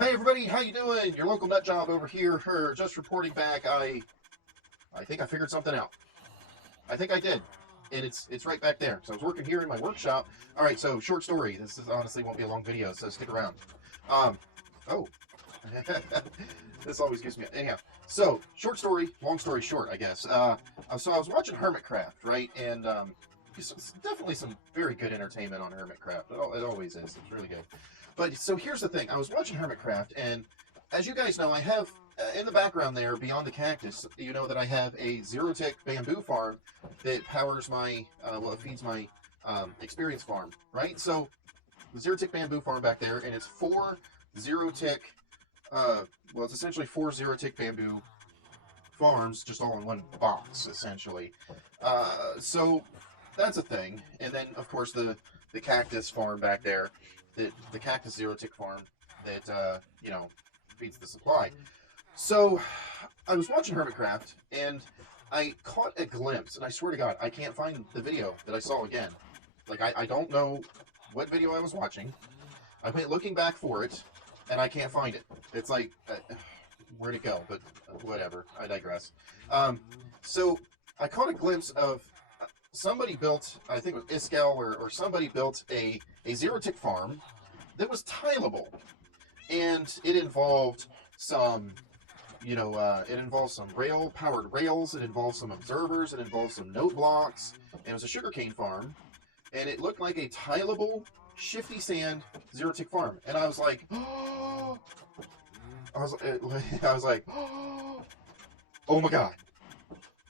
Hey everybody, how you doing? Your local nut job over here. Just reporting back. I think I figured something out. I think I did, and it's right back there. So I was working here in my workshop. All right, so short story. This is honestly won't be a long video, so stick around. Um, oh, this always gives me. Anyhow, so short story, long story short, I guess. So I was watching Hermitcraft, right, and it's definitely some very good entertainment on Hermitcraft. It always is. It's really good. But so here's the thing. I was watching Hermitcraft, and as you guys know, I have in the background there, beyond the cactus, you know that I have a zero-tick bamboo farm that powers my, well, it feeds my experience farm, right? So the zero-tick bamboo farm back there, and it's four zero-tick, well, it's essentially four zero-tick bamboo farms just all in one box, essentially. So that's a thing. And then, of course, the cactus farm back there, the cactus zero-tick farm that, you know, feeds the supply. So I was watching Hermitcraft, and I caught a glimpse, and I swear to God, I can't find the video that I saw again. Like, I don't know what video I was watching. I went looking back for it, and I can't find it. It's like, where'd it go? But whatever, I digress. So I caught a glimpse of somebody built, I think it was Iskel or somebody built a zero-tick farm that was tileable. And it involved some, you know, it involves some powered rails, it involves some observers, it involves some note blocks, and it was a sugarcane farm, and it looked like a tileable, shifty sand zero-tick farm. And I was like, oh, I was like, oh my God,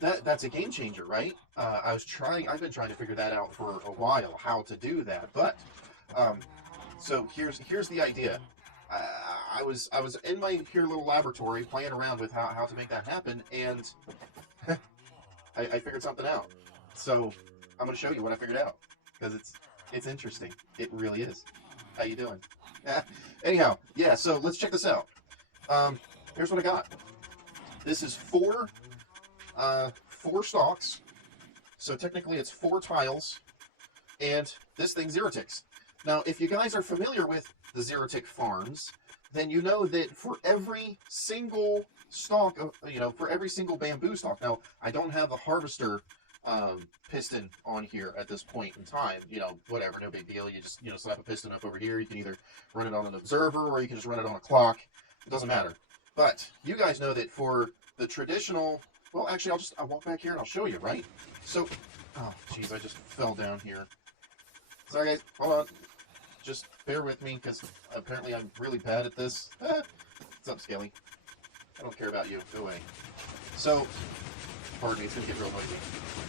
that's a game changer, right? I've been trying to figure that out for a while, how to do that, but, so here's the idea. I was in my little laboratory playing around with how to make that happen, and I figured something out. So I'm gonna show you what I figured out because it's interesting. It really is. How you doing? Anyhow, yeah. So let's check this out. Here's what I got. This is four stalks. So technically it's four tiles, and this thing zero ticks. Now, if you guys are familiar with the zero-tick farms, then you know that for every single stalk, for every single bamboo stalk. Now, I don't have the harvester piston on here at this point in time. You know, whatever, no big deal. You just, slap a piston up over here. You can either run it on an observer or you can just run it on a clock. It doesn't matter. But you guys know that for the traditional, well, actually, I'll walk back here and I'll show you, right? So, oh, jeez, I just fell down here. Sorry, guys. Hold on. Just bear with me, because apparently I'm really bad at this. What's up, Skelly? I don't care about you. Go away. So, pardon me, it's going to get real noisy.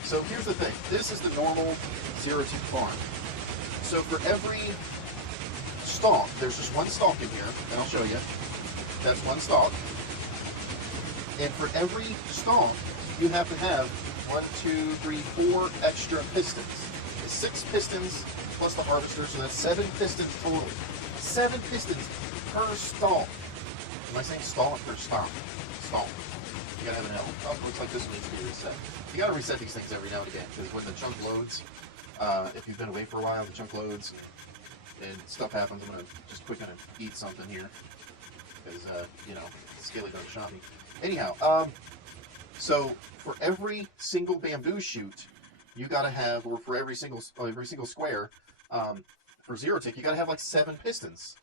So here's the thing. This is the normal zero-tick farm. So for every stalk, there's just one stalk in here, and I'll show you. That's one stalk. And for every stalk, you have to have 1, 2, 3, 4 extra pistons. It's 6 pistons plus the harvester, so that's 7 pistons total. 7 pistons per stall. Am I saying stall or stop? Stall. You gotta have an L. Oh, looks like this one needs to be reset. You gotta reset these things every now and again, because when the chunk loads, if you've been away for a while, the chunk loads and stuff happens. I'm gonna just quick gonna eat something here, because Scaly don't shot me. Anyhow, so for every single bamboo shoot, you gotta have, or for every single square, for zero-tick, you gotta have like 7 pistons.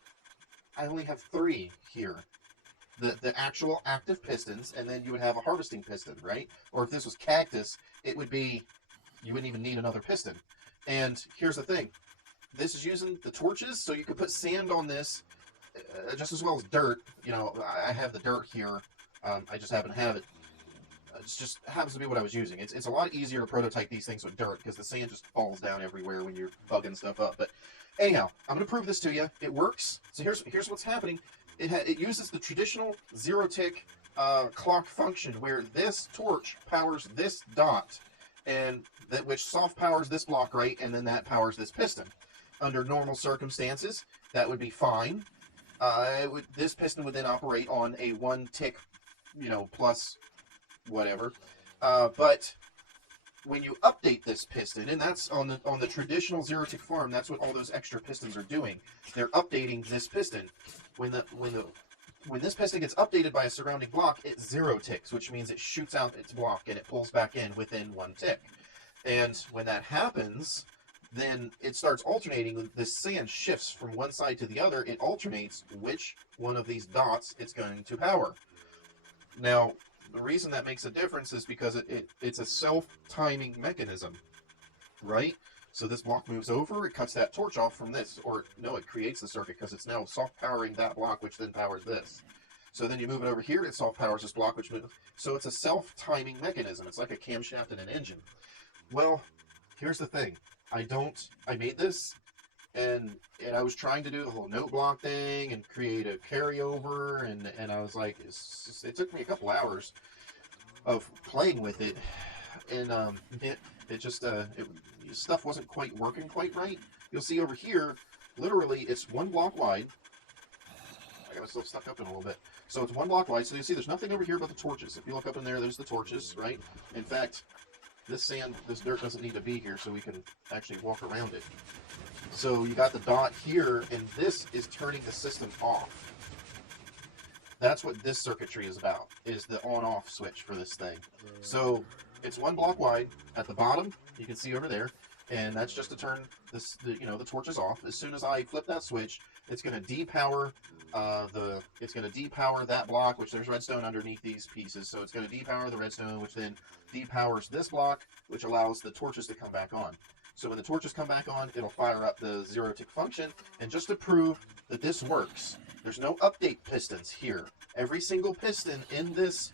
I only have 3 here. The actual active pistons, and then you would have a harvesting piston, right? Or if this was cactus, it would be, you wouldn't even need another piston. And here's the thing. This is using the torches, so you could put sand on this just as well as dirt. You know, I have the dirt here. I just happen to have it. It just happens to be what I was using. It's a lot easier to prototype these things with dirt because the sand just falls down everywhere when you're bugging stuff up. But anyhow, I'm going to prove this to you. It works. So here's what's happening. It uses the traditional zero-tick clock function where this torch powers this dot, and which soft powers this block, right, and then that powers this piston. Under normal circumstances, that would be fine. This piston would then operate on a 1-tick, plus whatever. But when you update this piston, and that's on the traditional zero-tick farm, that's what all those extra pistons are doing. They're updating this piston. When the when this piston gets updated by a surrounding block, it 0 ticks, which means it shoots out its block and it pulls back in within 1 tick. And when that happens, then it starts alternating. The sand shifts from one side to the other. It alternates which one of these dots it's going to power. Now, the reason that makes a difference is because it's a self-timing mechanism, right? So this block moves over, it cuts that torch off from this, or no, it creates the circuit because it's now soft-powering that block, which then powers this. So then you move it over here, it soft-powers this block, which moves. So it's a self-timing mechanism. It's like a camshaft in an engine. Well, here's the thing. I made this, and I was trying to do the whole note block thing and create a carryover, and I was like, it took me a couple hours of playing with it, and stuff wasn't quite working quite right. You'll see over here, literally, it's 1 block wide. I got myself stuck up in a little bit. So it's 1 block wide, so you see there's nothing over here but the torches. If you look up in there, there's the torches, right? In fact, this dirt doesn't need to be here, so we can actually walk around it. So you got the dot here, and this is turning the system off. That's what this circuitry is about, is the on-off switch for this thing. So it's 1 block wide. At the bottom, you can see over there, and that's just to turn the torches off. As soon as I flip that switch, it's going to depower that block, which there's redstone underneath these pieces. So it's going to depower the redstone, which then depowers this block, which allows the torches to come back on. So when the torches come back on, it'll fire up the 0 tick function. And just to prove that this works, there's no update pistons here. Every single piston in this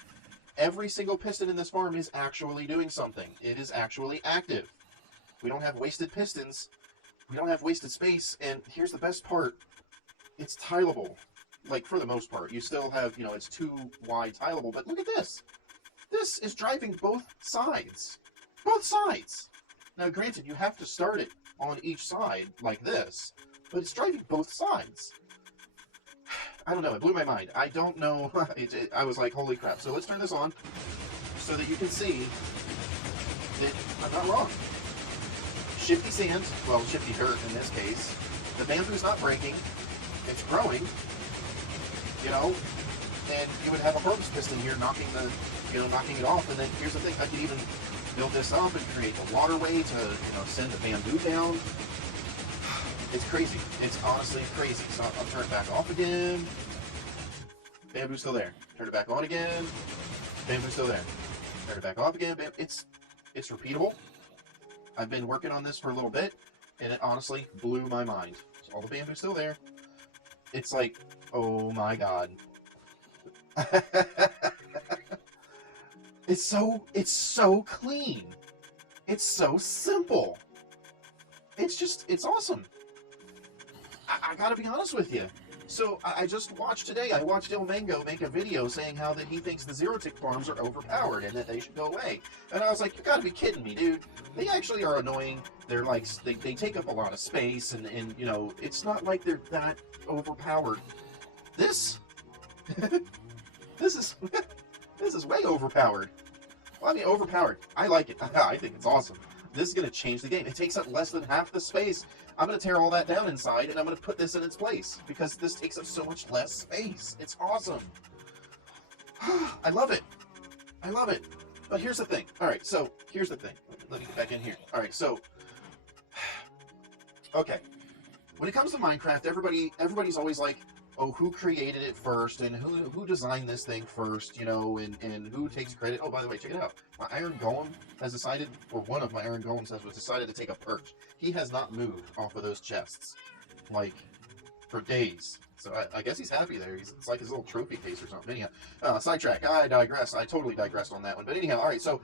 farm is actually doing something. It is actually active. We don't have wasted pistons. We don't have wasted space. And here's the best part. It's tileable. Like, for the most part. You still have, it's too wide tileable. But look at this. This is driving both sides. Both sides. Now, granted, you have to start it on each side like this. But it's driving both sides. I don't know. It blew my mind. I don't know. I was like, holy crap. So let's turn this on so that you can see that I'm not wrong. Shifty sand, well, shifty dirt in this case. The bamboo's not breaking. It's growing, and you would have a harvest piston here knocking it off. And then here's the thing. I could even build this up and create a waterway to, send the bamboo down. It's crazy. It's honestly crazy. So I'll turn it back off again. Bamboo's still there. Turn it back on again. Bamboo's still there. Turn it back off again. It's repeatable. I've been working on this for a little bit, and it honestly blew my mind. So all the bamboo's still there. It's like, oh my god. It's so clean. It's so simple. It's awesome. I gotta be honest with you. So I just watched today, I watched Il Mango make a video saying how that he thinks the 0 tick farms are overpowered and that they should go away. And I was like, you gotta be kidding me, dude. They actually are annoying. They're like, they take up a lot of space, and it's not like they're that overpowered. This is way overpowered. Well, I mean, overpowered. I like it. I think it's awesome. This is going to change the game. It takes up less than half the space. I'm going to tear all that down inside, and I'm going to put this in its place, because this takes up so much less space. It's awesome. I love it. I love it. But here's the thing. All right, so here's the thing. Let me get back in here. All right, so, okay. When it comes to Minecraft, everybody's always like, oh, who created it first, and who designed this thing first, and who takes credit. Oh, by the way, check it out. My iron golem has decided, or one of my iron golems has decided to take a perch. He has not moved off of those chests, like, for days. So I guess he's happy there. It's like his little trophy case or something. Anyhow, sidetrack. I digress. I totally digressed on that one. But anyhow, all right, so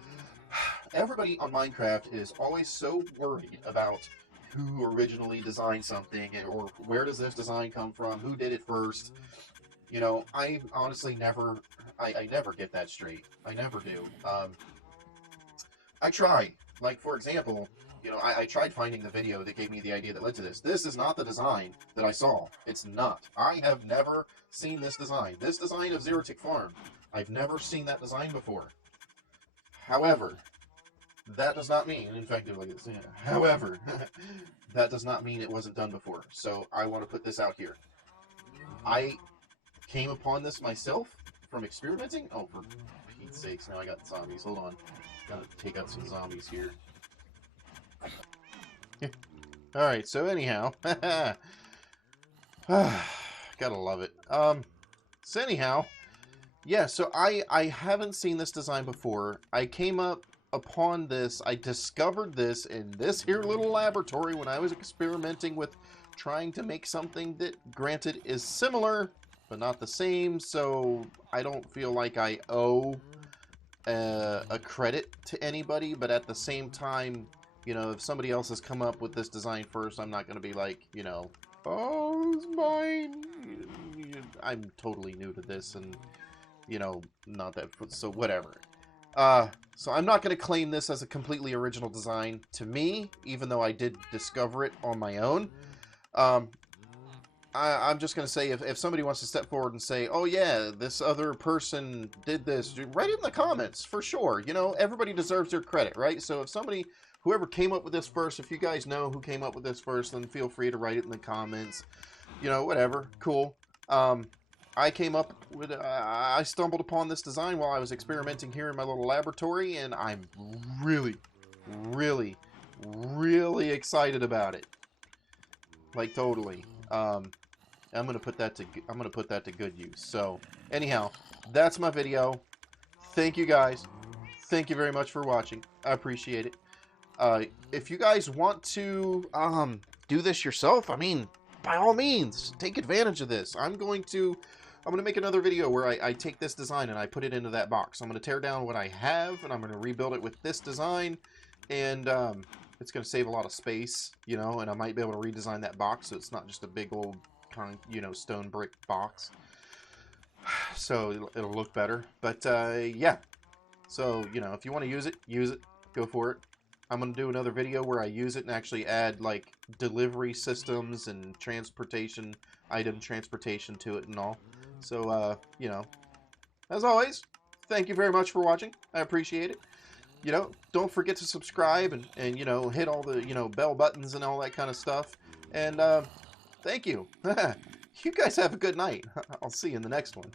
everybody on Minecraft is always so worried about who originally designed something, or where does this design come from, who did it first. I honestly never get that straight. I never do. I try. Like, for example, I tried finding the video that gave me the idea that led to this. This is not the design that I saw. It's not. I have never seen this design. This design of 0 tick farm, I've never seen that design before. However, that does not mean, in fact, look at this. However, that does not mean it wasn't done before. So I want to put this out here. I came upon this myself from experimenting. Oh, for Pete's sakes, now I got zombies. Hold on. Gotta take out some zombies here. Alright, so anyhow. Gotta love it. So anyhow, yeah, so I haven't seen this design before. I came up upon this, I discovered this in this here little laboratory when I was experimenting with trying to make something that, granted, is similar, but not the same, so I don't feel like I owe a credit to anybody, but at the same time, you know, if somebody else has come up with this design first, I'm not going to be like, you know, oh, it's mine. I'm totally new to this, and, you know, not that, so whatever. So I'm not going to claim this as a completely original design to me, even though I did discover it on my own. I'm just going to say, if somebody wants to step forward and say, oh yeah, this other person did this, write it in the comments, for sure. You know, everybody deserves their credit, right? So if somebody, whoever came up with this first, if you guys know who came up with this first, then feel free to write it in the comments. You know, whatever, cool. I came up with, I stumbled upon this design while I was experimenting here in my little laboratory, and I'm really, really, really excited about it. Like, totally. I'm gonna put that to good use. So, anyhow, that's my video. Thank you guys. Thank you very much for watching. I appreciate it. If you guys want to do this yourself, I mean, by all means, take advantage of this. I'm gonna make another video where I take this design and I put it into that box. I'm gonna tear down what I have and I'm gonna rebuild it with this design, and it's gonna save a lot of space, you know, and I might be able to redesign that box so it's not just a big old, you know, stone brick box. So it'll look better. But yeah. So, you know, if you want to use it, go for it. I'm going to do another video where I use it and actually add, like, delivery systems and transportation, item transportation to it and all. So, you know, as always, thank you very much for watching. I appreciate it. You know, don't forget to subscribe and you know, hit all the, you know, bell buttons and all that kind of stuff. And, thank you. You guys have a good night. I'll see you in the next one.